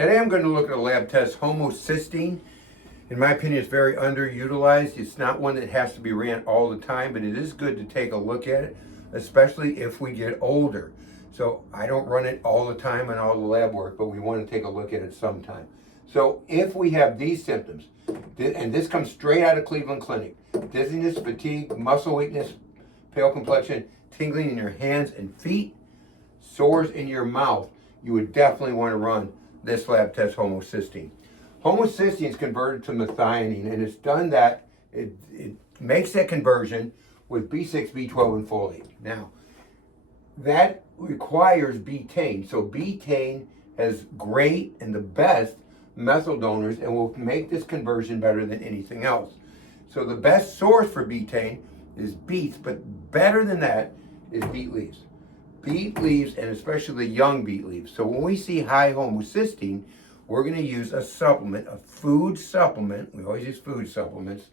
Today I'm going to look at a lab test, homocysteine. In my opinion, it's very underutilized. It's not one that has to be ran all the time, but it is good to take a look at it, especially if we get older. So I don't run it all the time on all the lab work, but we want to take a look at it sometime. So if we have these symptoms, and this comes straight out of Cleveland Clinic, dizziness, fatigue, muscle weakness, pale complexion, tingling in your hands and feet, sores in your mouth, you would definitely want to run this lab test, homocysteine. Homocysteine is converted to methionine, and it's done that, it makes that conversion with B6, B12, and folate. Now, that requires betaine. So betaine has great and the best methyl donors and will make this conversion better than anything else. So the best source for betaine is beets, but better than that is beet leaves. Beet leaves, and especially young beet leaves. So when we see high homocysteine, we're going to use a supplement, a food supplement. We always use food supplements.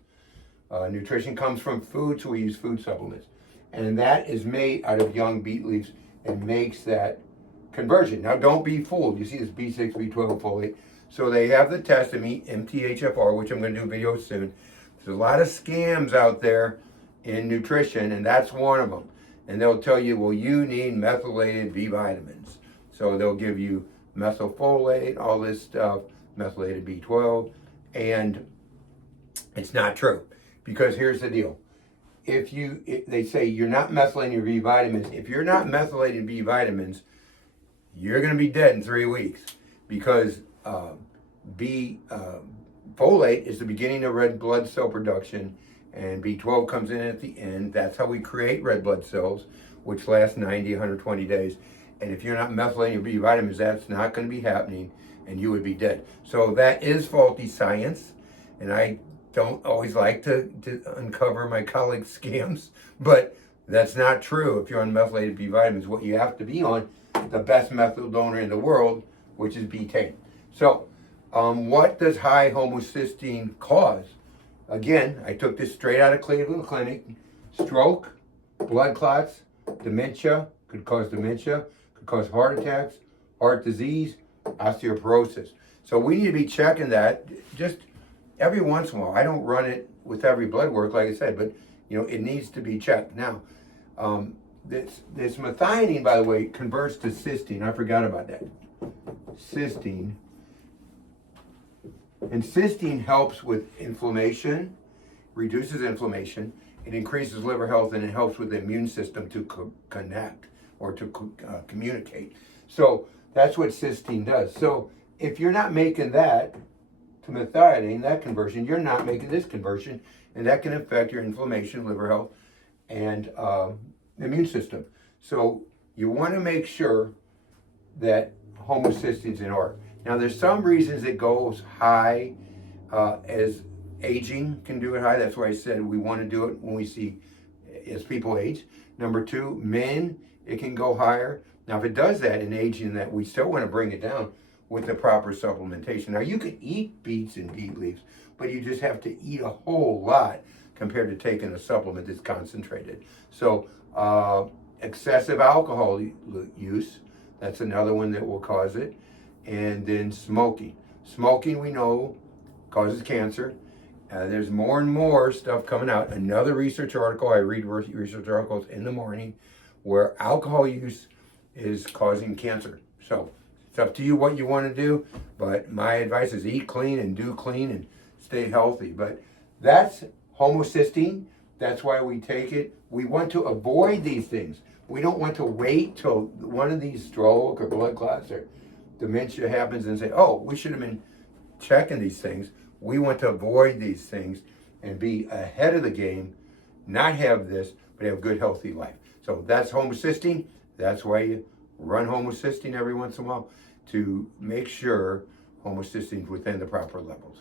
Nutrition comes from food, so we use food supplements. And that is made out of young beet leaves and makes that conversion. Now, don't be fooled. You see this B6, B12, folate. So they have the test of MTHFR, which I'm going to do a video soon. There's a lot of scams out there in nutrition, and that's one of them. And they'll tell you, well, you need methylated B vitamins. So they'll give you methylfolate, all this stuff, methylated B12, and it's not true. Because here's the deal. If they say you're not methylating your B vitamins, if you're not methylating B vitamins, you're going to be dead in 3 weeks. Because folate is the beginning of red blood cell production, and B12 comes in at the end. That's how we create red blood cells, which last 90, 120 days. And if you're not methylating your B vitamins, that's not going to be happening, and you would be dead. So that is faulty science, and I don't always like to uncover my colleagues' scams, but that's not true. If you're on methylated B vitamins, what you have to be on, the best methyl donor in the world, which is betaine. So what does high homocysteine cause? Again, I took this straight out of Cleveland Clinic. Stroke, blood clots, dementia, could cause heart attacks, heart disease, osteoporosis. So we need to be checking that just every once in a while. I don't run it with every blood work, like I said, but it needs to be checked. Now, this methionine, by the way, converts to cysteine. I forgot about that. Cysteine. And cysteine helps with inflammation, reduces inflammation, it increases liver health, and it helps with the immune system to connect or to communicate. So that's what cysteine does. So if you're not making that to methionine, that conversion, you're not making this conversion, and that can affect your inflammation, liver health, and immune system. So you want to make sure that homocysteine's in order. Now, there's some reasons it goes high, as aging can do it high. That's why I said we want to do it when we see as people age. Number two, men, it can go higher. Now, if it does that in aging, that we still want to bring it down with the proper supplementation. Now, you could eat beets and beet leaves, but you just have to eat a whole lot compared to taking a supplement that's concentrated. So, excessive alcohol use, that's another one that will cause it. And then smoking. Smoking, we know, causes cancer. There's more and more stuff coming out. Another research article, I read research articles in the morning, where alcohol use is causing cancer. So it's up to you what you want to do, but my advice is eat clean and do clean and stay healthy. But that's homocysteine. That's why we take it. We want to avoid these things. We don't want to wait till one of these stroke or blood clots or dementia happens and say, oh, we should have been checking these things. We want to avoid these things and be ahead of the game, not have this, but have a good, healthy life. So that's homocysteine. That's why you run homocysteine every once in a while, to make sure homocysteine is within the proper levels.